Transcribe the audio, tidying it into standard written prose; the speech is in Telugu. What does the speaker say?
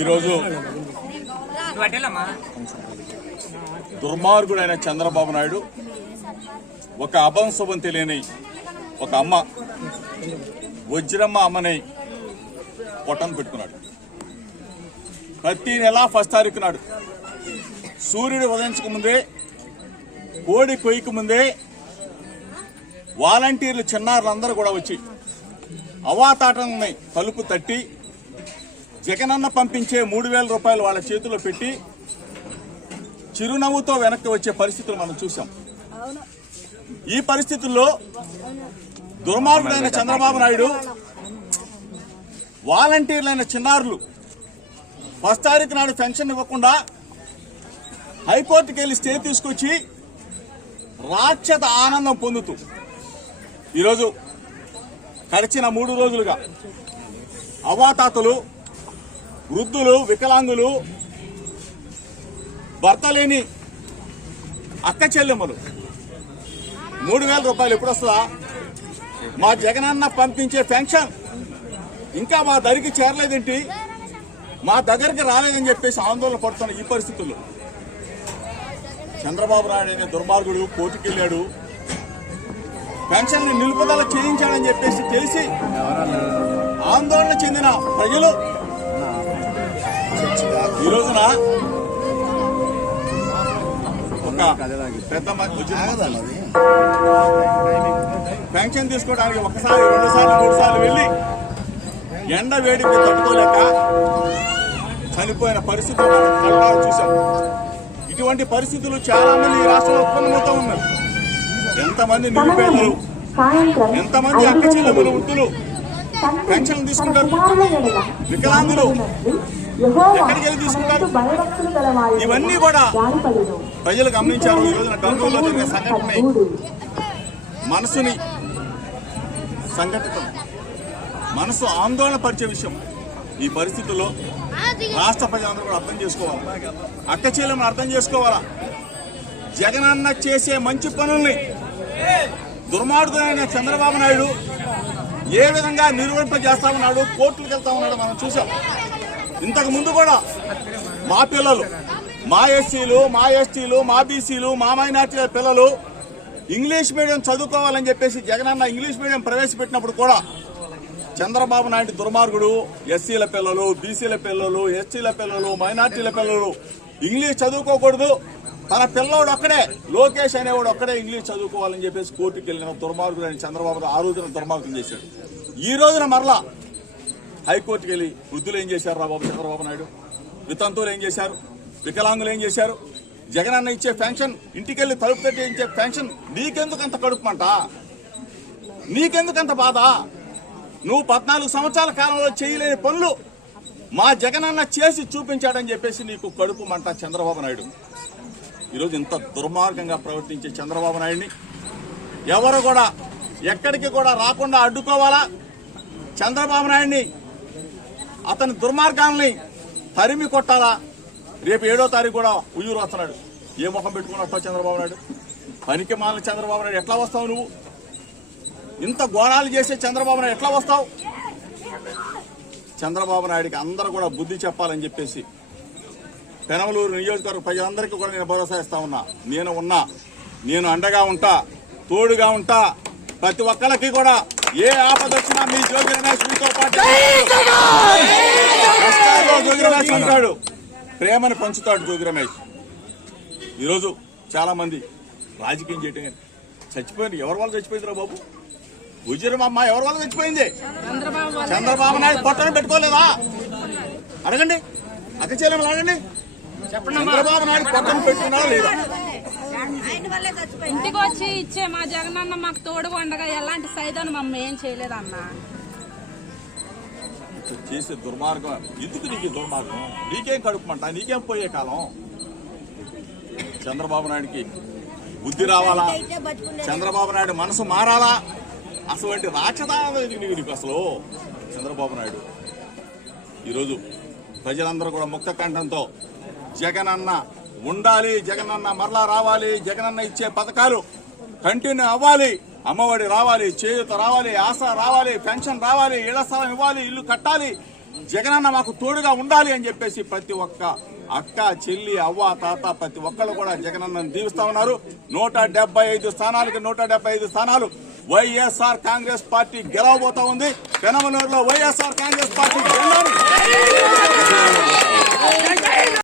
ఈరోజు దుర్మార్గుడైన చంద్రబాబు నాయుడు ఒక అభంశుభం తెలియని ఒక అమ్మ వజ్రమ్మ అమ్మని పొట్టను పెట్టుకున్నాడు. ప్రతి నెల 1 తారీఖు నాడు సూర్యుడు ఉదయించక ముందే, కోడి కొయ్యకు ముందే వాలంటీర్లు చిన్నారులందరూ కూడా వచ్చి అవాతాటల్ని తలుపు తట్టి జగనన్న పంపించే 3,000 రూపాయలు వాళ్ళ చేతిలో పెట్టి చిరునవ్వుతో వెనక్కి వచ్చే పరిస్థితులు మనం చూసాం. ఈ పరిస్థితుల్లో దుర్మార్గుడైన చంద్రబాబు నాయుడు వాలంటీర్లైన చిన్నారులు 1 తారీఖు నాడు పెన్షన్ ఇవ్వకుండా హైకోర్టుకి వెళ్లి స్టే తీసుకొచ్చి రాక్షత ఆనందం పొందుతూ ఈరోజు గడిచిన 3 రోజులుగా అవాతాతలు, వృద్ధులు, వికలాంగులు, భర్త లేని అక్క చెల్లెమ్మలు 3,000 రూపాయలు ఎప్పుడు వస్తుందా? మా జగనన్న పంపించే పెన్షన్ ఇంకా మా దగ్గరికి చేరలేదేంటి, మా దగ్గరికి రాలేదని చెప్పేసి ఆందోళన పడుతున్న ఈ పరిస్థితుల్లో చంద్రబాబు నాయుడు అనే దుర్మార్గుడు కోర్టుకు వెళ్ళాడు. పెన్షన్ నిలుపుదల చేయించాడని చెప్పేసి తెలిసి ఆందోళన చెందిన ప్రజలు ఈ రోజున ఒక పెద్ద పెన్షన్ తీసుకోవడానికి 1 సారి 2 సార్లు 3 సార్లు వెళ్లి ఎండ వేడికి తట్టుకోలేక చనిపోయిన పరిస్థితులు మనం చూసాం. ఇటువంటి పరిస్థితులు చాలా మంది ఈ రాష్ట్రంలో ఉత్పన్నమవుతూ ఉన్నారు. ఎంతమంది నిరుపేదలు, ఎంతమంది అక్క చెల్లెములు, వృద్ధులు పెన్షన్ తీసుకుంటారు, వికలాంగులు ఎక్కడికి వెళ్ళి తీసుకుంటారు? ఇవన్నీ కూడా ప్రజలు గమనించారు. ఈ రోజున గంగూరులో జరిగిన సంఘటన మనసు ఆందోళన పరిచే విషయం. ఈ పరిస్థితుల్లో రాష్ట్ర ప్రజలందరూ కూడా అర్థం చేసుకోవాలి, అక్క చెల్లెములు అర్థం చేసుకోవాలా. జగనన్న చేసే మంచి పనుల్ని దుర్మార్గుడైన చంద్రబాబు నాయుడు ఏ విధంగా నిర్వహింపజేస్తా ఉన్నాడు, కోర్టులకు వెళ్తా ఉన్నాడు మనం చూసాం. ఇంతకు ముందు కూడా మా పిల్లలు, మా ఎస్సీలు, మా ఎస్టీలు, మా బీసీలు, మా మైనార్టీల పిల్లలు ఇంగ్లీష్ మీడియం చదువుకోవాలని చెప్పేసి జగనన్న ఇంగ్లీష్ మీడియం ప్రవేశపెట్టినప్పుడు కూడా చంద్రబాబు నాయుడు దుర్మార్గుడు ఎస్సీల పిల్లలు, బీసీల పిల్లలు, ఎస్టీల పిల్లలు, మైనార్టీల పిల్లలు ఇంగ్లీష్ చదువుకోకూడదు, తన పిల్లవాడు ఒక్కడే, లోకేష్ అనేవాడు ఒక్కడే ఇంగ్లీష్ చదువుకోవాలని చెప్పేసి కోర్టుకు వెళ్ళిన దుర్మార్గుడు అని చంద్రబాబు ఆ రోజున దుర్మార్గం చేశాడు. ఈ రోజున మరలా హైకోర్టుకు వెళ్ళి వృద్ధులు ఏం చేశారు రా బాబు చంద్రబాబు నాయుడు, వితంతువులు ఏం చేశారు, వికలాంగులు ఏం చేశారు, జగనన్న ఇచ్చే పెన్షన్ ఇంటికెళ్లి తలుపు తట్టి ఇచ్చే పెన్షన్ నీకెందుకంత కడుపుమంట, నీకెందుకంత బాధ? నువ్వు 14 సంవత్సరాల కాలంలో చేయలేని పనులు మా జగనన్న చేసి చూపించాడని చెప్పేసి నీకు కడుపు మంట చంద్రబాబు నాయుడు. ఈరోజు ఇంత దుర్మార్గంగా ప్రవర్తించే చంద్రబాబు నాయుడిని ఎవరు కూడా ఎక్కడికి కూడా రాకుండా అడ్డుకోవాలా. చంద్రబాబు నాయుడిని అతని దుర్మార్గాల్ని తరిమి కొట్టాలా. రేపు 7వ తారీఖు కూడా ఉయ్యూరు వస్తున్నాడు. ఏ ముఖం పెట్టుకుని వస్తావు చంద్రబాబు నాయుడు? పనికి మాలిన చంద్రబాబు నాయుడు ఎట్లా వస్తావు? నువ్వు ఇంత ఘోరాలు చేసే చంద్రబాబు నాయుడు ఎట్లా వస్తావు? చంద్రబాబు నాయుడికి అందరూ కూడా బుద్ధి చెప్పాలని చెప్పేసి పెనమలూరు నియోజకవర్గ ప్రజలందరికీ కూడా నేను భరోసా ఇస్తా ఉన్నా. నేను అండగా ఉంటా, తోడుగా ఉంటా. ప్రతి ఒక్కరికి కూడా ఏ ఆపద వచ్చినా మీ జోగి రమేష్ మీతో పాటు జోగి రమేష్ ఉంటాడు, ప్రేమను పంచుతాడు జోగి రమేష్. ఈరోజు చాలా మంది రాజకీయం చేయటం చచ్చిపోయింది. ఎవరి వల్ల చచ్చిపోయిందిరా బాబు? ఉజ్జరమ్మ ఎవరి వల్ల చచ్చిపోయింది? చంద్రబాబు నాయుడు పొట్టను పెట్టుకోలేదా? అడగండి, అక్క చెల్లెమ్మలు అడగండి. చంద్రబాబు నాయుడు పొట్టను పెట్టుకున్నాడా లేదా? ఇంటికి వచ్చి ఇచ్చే మా జగనన్న మాకు తోడుగా ఉండగా ఎలాంటి సైదాన్ని మమ్మల్ని ఏం చేయలేదన్నా. చేసే దుర్మార్గం ఎందుకు? నీకు దుర్మార్గం నీకేం కడుపుమంట, నీకేం పోయే కాలం? చంద్రబాబు నాయుడికి బుద్ధి రావాలా, చంద్రబాబు నాయుడు మనసు మారాలా. అసలు రాక్షస నీకు అసలు చంద్రబాబు నాయుడు. ఈరోజు ప్రజలందరూ కూడా ముక్త కంఠంతో జగనన్న ఉండాలి, జగనన్న మరలా రావాలి, జగనన్న ఇచ్చే పథకాలు కంటిన్యూ అవ్వాలి, అమ్మఒడి రావాలి, చేయూత రావాలి, ఆసరా రావాలి, పెన్షన్ రావాలి, ఇళ్ల స్థలం ఇవ్వాలి, ఇల్లు కట్టాలి, జగనన్న మాకు తోడుగా ఉండాలి అని చెప్పేసి ప్రతి ఒక్క అక్క, చెల్లి, అవ్వ, తాత ప్రతి ఒక్కరు కూడా జగనన్నను దీవిస్తా ఉన్నారు. 175 స్థానాలకి 175 స్థానాలు వైఎస్ఆర్ కాంగ్రెస్ పార్టీ గెలవబోతా ఉంది. పెనమలూరులో వైఎస్ఆర్ కాంగ్రెస్ పార్టీ గెలవాలి.